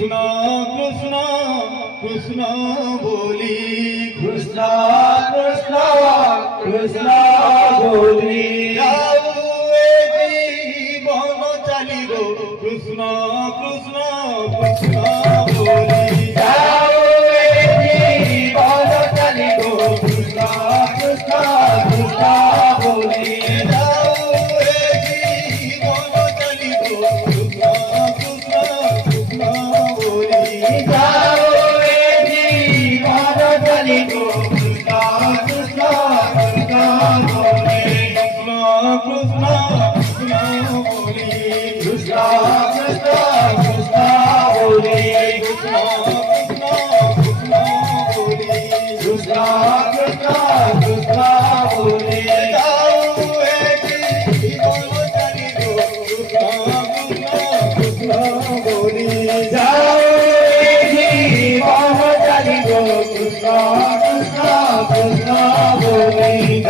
कृष्णा कृष्णा कृष्णा बोली कृष्णा कृष्णा कृष्णा बोली जीवन चाली गो कृष्णा कृष्णा कृष्णा बोली जीवन चाली गो कृष्णा कृष्णा कृष्णा बोली जीवन चाली गो कृष्णा कृष्णा कृष्णा बोली जीवन चाली गो कृष्णा कृष्णा कृष्णा बोली कृष्णा कृष्णा बोली कृष्णा कृष्णा कृष्णा बोली कृष्णा कृष्णा कृष्णा बोली कृष्णा कृष्णा कृष्णा बोली जाओ जीवन चाली गो कृष्णा कृष्णा कृष्णा बोली